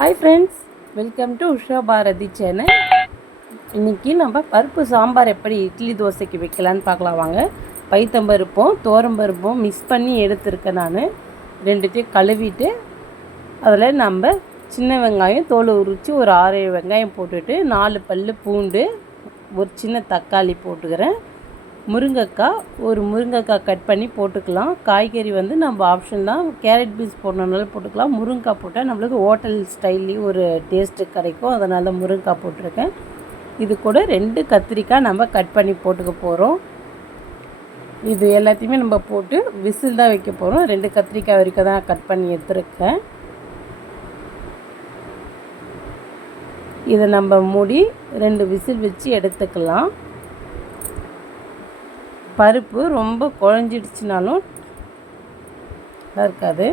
Hi friends, welcome to Usha Bharathi channel. இன்றைக்கி நம்ம பருப்பு சாம்பார் எப்படி இட்லி தோசைக்கு வைக்கலான்னு பார்க்கலாம் வாங்க. பைத்தம்பருப்பும் தோரம்பருப்பும் மிக்ஸ் பண்ணி எடுத்துருக்கேன். நான் ரெண்டுத்தையும் கழுவிட்டு அதில் நம்ம சின்ன வெங்காயம் தோல் உரித்து ஒரு 6-7 வெங்காயம் போட்டுட்டு 4 பல் பூண்டு, ஒரு சின்ன தக்காளி போட்டுக்கிறேன். ஒரு முருங்கைக்காய் கட் பண்ணி போட்டுக்கலாம். காய்கறி வந்து நம்ம ஆப்ஷன் தான், கேரட் பீன்ஸ் போடணுனால போட்டுக்கலாம். முருங்கைக்காய் போட்டால் நம்மளுக்கு ஹோட்டல் ஸ்டைல்லையும் ஒரு டேஸ்ட்டு கிடைக்கும், அதனால் முருங்கைக்காய் போட்டிருக்கேன். இது கூட 2 கத்திரிக்காய் நம்ம கட் பண்ணி போட்டுக்க போகிறோம். இது எல்லாத்தையுமே நம்ம போட்டு விசில் தான் வைக்க போகிறோம். 2 கத்திரிக்காய் வரைக்கும் தான் கட் பண்ணி எடுத்துருக்கேன். இதை நம்ம மூடி 2 விசில் வச்சு எடுத்துக்கலாம். பருப்பு ரொம்ப குழஞ்சிடுச்சுனாலும் இருக்காது.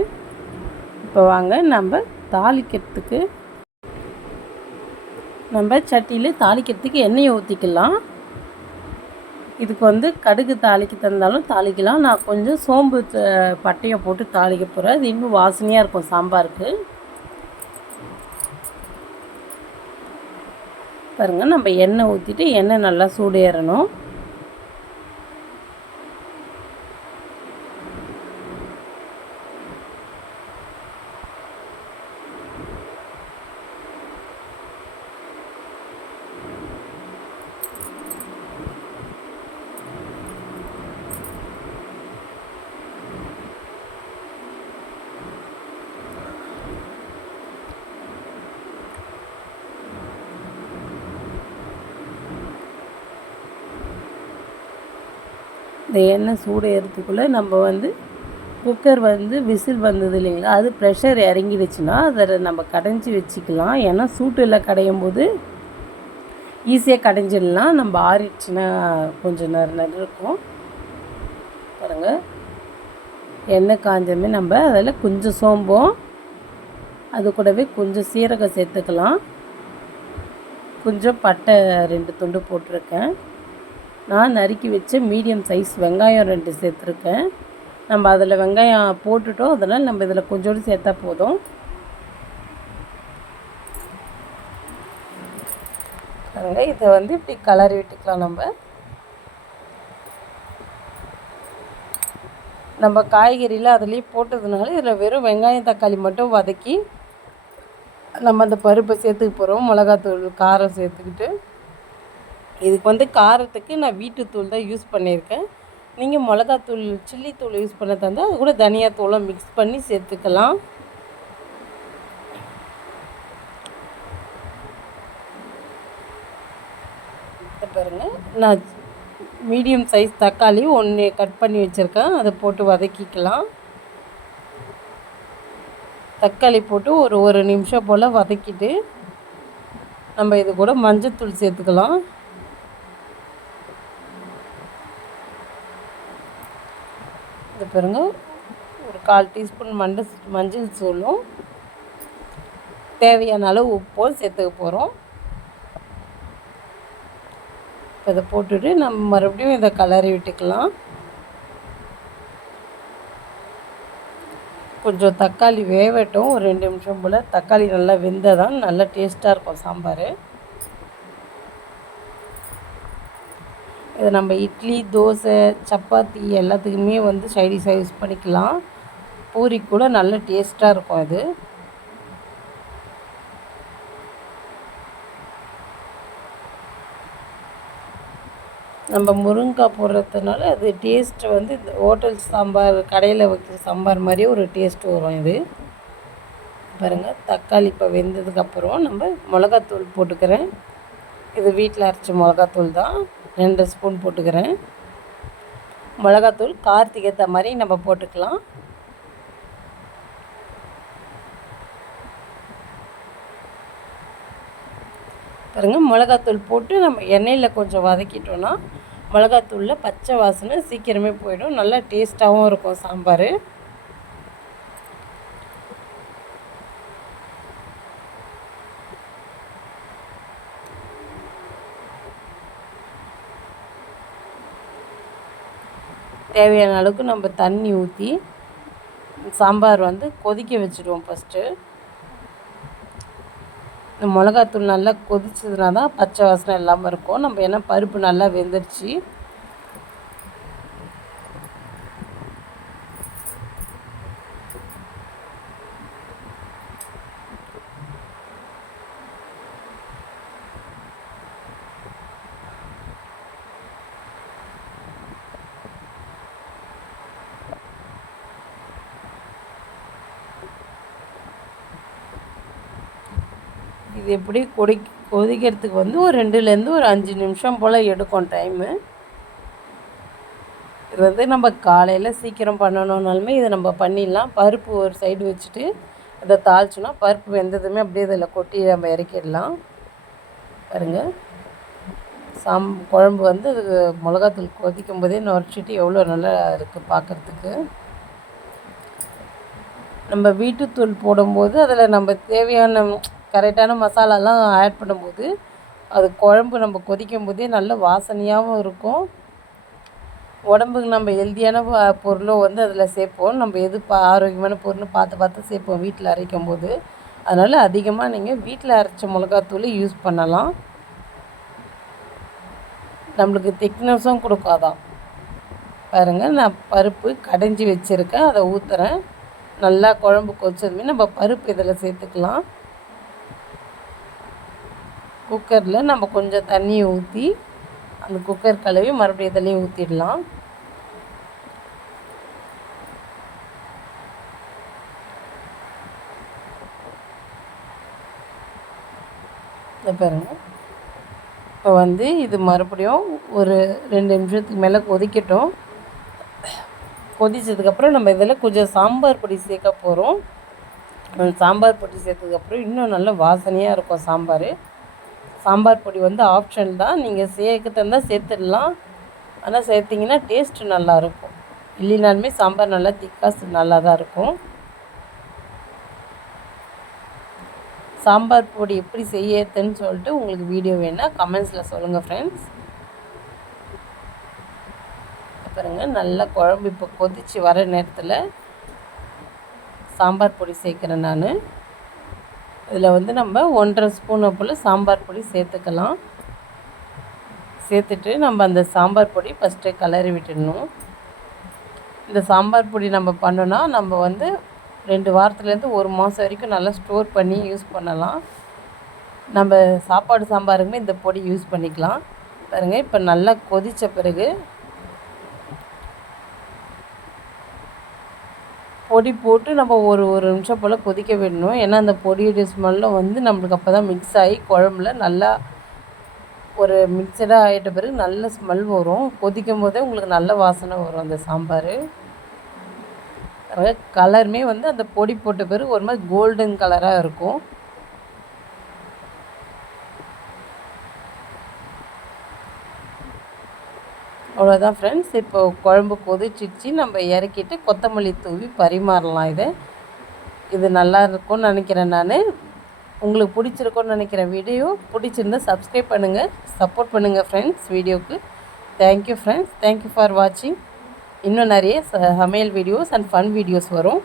இப்போ வாங்க நம்ம தாளிக்கிறதுக்கு, நம்ம சட்டியில் தாளிக்கிறதுக்கு எண்ணெயை ஊற்றிக்கலாம். இதுக்கு வந்து கடுகு தாளிக்க தந்தாலும் தாளிக்கலாம். நான் கொஞ்சம் சோம்பு பட்டையை போட்டு தாளிக்க போகிறேன். அது இன்னும் வாசனையாக இருக்கும் சாம்பாருக்கு. பாருங்கள், நம்ம எண்ணெய் ஊற்றிட்டு எண்ணெய் நல்லா சூடேறணும். இந்த எண்ணெய் சூடு ஏறதுக்குள்ளே நம்ம வந்து குக்கர் வந்து விசில் வந்தது இல்லைங்களா, அது ப்ரெஷர் இறங்கிடுச்சுன்னா அதை நம்ம கடைஞ்சி வச்சுக்கலாம். ஏன்னா சூட்டில் கடையும் போது ஈஸியாக கடைஞ்சிடலாம். நம்ம ஆறிடுச்சுன்னா கொஞ்சம் நேரம் இருக்கும். பாருங்கள், எண்ணெய் காஞ்சமே நம்ம அதில் கொஞ்சம் சோம்பும், அது கூடவே கொஞ்சம் சீரகம் சேர்த்துக்கலாம். கொஞ்சம் பட்டை 2 துண்டு போட்டிருக்கேன். நான் நறுக்கி வச்ச மீடியம் சைஸ் வெங்காயம் 2 சேர்த்துருக்கேன். நம்ம அதில் வெங்காயம் போட்டுட்டோம், அதனால் நம்ம இதில் கொஞ்சோடு சேர்த்தா போதும். பாருங்க, இதை வந்து இப்படி கலரி விட்டுக்கலாம். நம்ம காய்கறியில் அதுலேயே போட்டதுனால இதில் வெறும் வெங்காயம் தக்காளி மட்டும் வதக்கி நம்ம அந்த பருப்பை சேர்த்துக்க போகிறோம். மிளகாத்தூள், காரம் சேர்த்துக்கிட்டு, இதுக்கு வந்து காரத்துக்கு நான் வீட்டுத்தூள் தான் யூஸ் பண்ணியிருக்கேன். நீங்கள் மிளகாத்தூள், சில்லி தூள் யூஸ் பண்ண தந்தால் அது கூட தனியாத்தூளை மிக்ஸ் பண்ணி சேர்த்துக்கலாம். பாருங்கள், நான் மீடியம் சைஸ் தக்காளி 1 கட் பண்ணி வச்சுருக்கேன். அதை போட்டு வதக்கிக்கலாம். தக்காளி போட்டு ஒரு நிமிஷம் போல் வதக்கிட்டு நம்ம இது கூட மஞ்சத்தூள் சேர்த்துக்கலாம். இது பாருங்க, ஒரு 1/4 டீஸ்பூன் மஞ்சள் தூளும் தேவையான அளவு உப்பும் சேர்த்துக்க போகிறோம். இதை போட்டுட்டு நம்ம மறுபடியும் இதை கலரி விட்டுக்கலாம். கொஞ்சம் தக்காளி வேகட்டும், ஒரு 2 நிமிஷம் போல். தக்காளி நல்லா வெந்தால் தான் நல்லா டேஸ்ட்டாக இருக்கும் சாம்பார். இதை நம்ம இட்லி, தோசை, சப்பாத்தி எல்லாத்துக்குமே வந்து சைடிஷாக யூஸ் பண்ணிக்கலாம். பூரி கூட நல்ல டேஸ்ட்டாக இருக்கும் இது. நம்ம முருங்கைக்காய் போடுறதுனால அது டேஸ்ட்டு வந்து இந்த ஹோட்டல் சாம்பார், கடையில் வைக்கிற சாம்பார் மாதிரியே ஒரு டேஸ்ட்டு வரும் இது. பாருங்கள், தக்காளி இப்போ வெந்ததுக்கப்புறம் நம்ம மிளகாத்தூள் போட்டுக்கிறேன். இது வீட்டில் அரைச்ச மிளகாத்தூள் தான், 2 ஸ்பூன் போட்டுக்கிறேன். மிளகாத்தூள் காரத்துக்கு ஏற்ற மாதிரி நம்ம போட்டுக்கலாம். பாருங்கள், மிளகாத்தூள் போட்டு நம்ம எண்ணெயில் கொஞ்சம் வதக்கிட்டோன்னா மிளகாத்தூளில் பச்சை வாசனை சீக்கிரமே போயிடும். நல்லா டேஸ்ட்டாகவும் இருக்கும் சாம்பார். தேவையான அளவுக்கு நம்ம தண்ணி ஊற்றி சாம்பார் வந்து கொதிக்க வச்சுடுவோம். ஃபஸ்ட்டு மிளகாத்தூள் நல்லா கொதிச்சதுனா தான் பச்சை வாசனை இல்லாமல் இருக்கும். நம்ம ஏன்னா பருப்பு நல்லா வெந்துருச்சு. இது எப்படி கொதிக்கிறதுக்கு வந்து ஒரு 2லேருந்து ஒரு 5 நிமிஷம் போல் எடுக்கும் டைமு. இது வந்து நம்ம காலையில் சீக்கிரம் பண்ணணுன்னாலுமே இதை நம்ம பண்ணிடலாம். பருப்பு ஒரு சைடு வச்சுட்டு இதை தாளிச்சோன்னா பருப்பு வெந்ததுமே அப்படியே இதில் கொட்டி நம்ம இறக்கிடலாம். பாருங்கள், குழம்பு வந்து அது மிளகாத்தூள் கொதிக்கும் போதே நுரைச்சிட்டு எவ்வளோ நல்லா இருக்குது பார்க்குறதுக்கு. நம்ம வீட்டுத்தூள் போடும்போது அதில் நம்ம தேவையான கரெக்டான மசாலாலாம் ஆட் பண்ணும்போது அது குழம்பு நம்ம கொதிக்கும் போதே நல்ல வாசனையாகவும் இருக்கும். உடம்புக்கு நம்ம ஹெல்த்தியான பொருளும் வந்து அதில் சேர்ப்போம். நம்ம எது ஆரோக்கியமான பொருள்னு பார்த்து சேர்ப்போம் வீட்டில் அரைக்கும் போது. அதனால் அதிகமாக நீங்கள் வீட்டில் அரைச்ச மிளகாத்தூள் யூஸ் பண்ணலாம். நம்மளுக்கு திக்னஸும் கொடுக்காதான். பாருங்கள், நான் பருப்பு கடைஞ்சி வச்சுருக்கேன், அதை ஊற்றுறேன். நல்லா குழம்பு கொதிச்சதுமே நம்ம பருப்பு இதில் சேர்த்துக்கலாம். குக்கரில் நம்ம கொஞ்சம் தண்ணியை ஊற்றி அந்த குக்கர் கழுவி மறுபடியும் இதுலேயும் ஊற்றிடலாம். இதை பாருங்கள், இப்போ வந்து இது மறுபடியும் ஒரு 2 நிமிஷத்துக்கு மேலே கொதிக்கட்டும். கொதித்ததுக்கப்புறம் நம்ம இதில் கொஞ்சம் சாம்பார் பொடி சேர்க்க போகிறோம். அந்த சாம்பார் பொடி சேர்த்ததுக்கப்புறம் இன்னும் நல்ல வாசனையாக இருக்கும் சாம்பார். சாம்பார் பொடி வந்து ஆப்ஷன் தான், நீங்கள் சேர்க்க தந்தால் சேர்த்துடலாம். ஆனால் சேர்த்திங்கன்னா டேஸ்ட்டு நல்லாயிருக்கும். இல்லைனாலுமே சாம்பார் நல்லா திக்காக நல்லா தான் இருக்கும். சாம்பார் பொடி எப்படி செய்யறதுன்னு சொல்லிட்டு உங்களுக்கு வீடியோ வேணால் கமெண்ட்ஸில் சொல்லுங்கள் ஃப்ரெண்ட்ஸ். பாருங்கள், நல்லா குழம்பு இப்போ கொதித்து வர நேரத்தில் சாம்பார் பொடி சேர்க்குறேன் நான். இதில் வந்து நம்ம 1.5 ஸ்பூனை போல் சாம்பார் பொடி சேர்த்துக்கலாம். சேர்த்துட்டு நம்ம அந்த சாம்பார் பொடி ஃபஸ்ட்டு கலரி விட்டுடணும். இந்த சாம்பார் பொடி நம்ம பண்ணோன்னா நம்ம வந்து 2 வாரத்துலேருந்து 1 மாதம் வரைக்கும் நல்லா ஸ்டோர் பண்ணி யூஸ் பண்ணலாம். நம்ம சாப்பாடு சாம்பாருக்குமே இந்த பொடி யூஸ் பண்ணிக்கலாம். பாருங்கள், இப்போ நல்லா கொதித்த பிறகு பொடி போட்டு நம்ம ஒரு நிமிஷம் போல் கொதிக்க விடணும். ஏன்னா அந்த பொடியோடைய ஸ்மெல்லும் வந்து நம்மளுக்கு அப்போ தான் மிக்ஸ் ஆகி குழம்புல நல்லா ஒரு மிக்சடாக ஆகிட்ட பிறகு நல்ல ஸ்மெல் வரும். கொதிக்கும் போதே உங்களுக்கு நல்ல வாசனை வரும் அந்த சாம்பார். கலருமே வந்து அந்த பொடி போட்ட பிறகு ஒரு மாதிரி கோல்டன் கலராக இருக்கும். அவ்வளோதான் ஃப்ரெண்ட்ஸ். இப்போ குழம்பு கொதிச்சிச்சு, நம்ம இறக்கிட்டு கொத்தமல்லி தூவி பரிமாறலாம். இது நல்லா இருக்கும்னு நினைக்கிறேன் நான். உங்களுக்கு பிடிச்சிருக்கும்னு நினைக்கிறேன். வீடியோ பிடிச்சிருந்தால் சப்ஸ்கிரைப் பண்ணுங்கள், சப்போர்ட் பண்ணுங்கள் ஃப்ரெண்ட்ஸ் வீடியோவுக்கு. தேங்க்யூ ஃப்ரெண்ட்ஸ், தேங்க்யூ ஃபார் வாட்சிங். இன்னும் நிறைய சமையல் வீடியோஸ் அண்ட் ஃபன் வீடியோஸ் வரும்.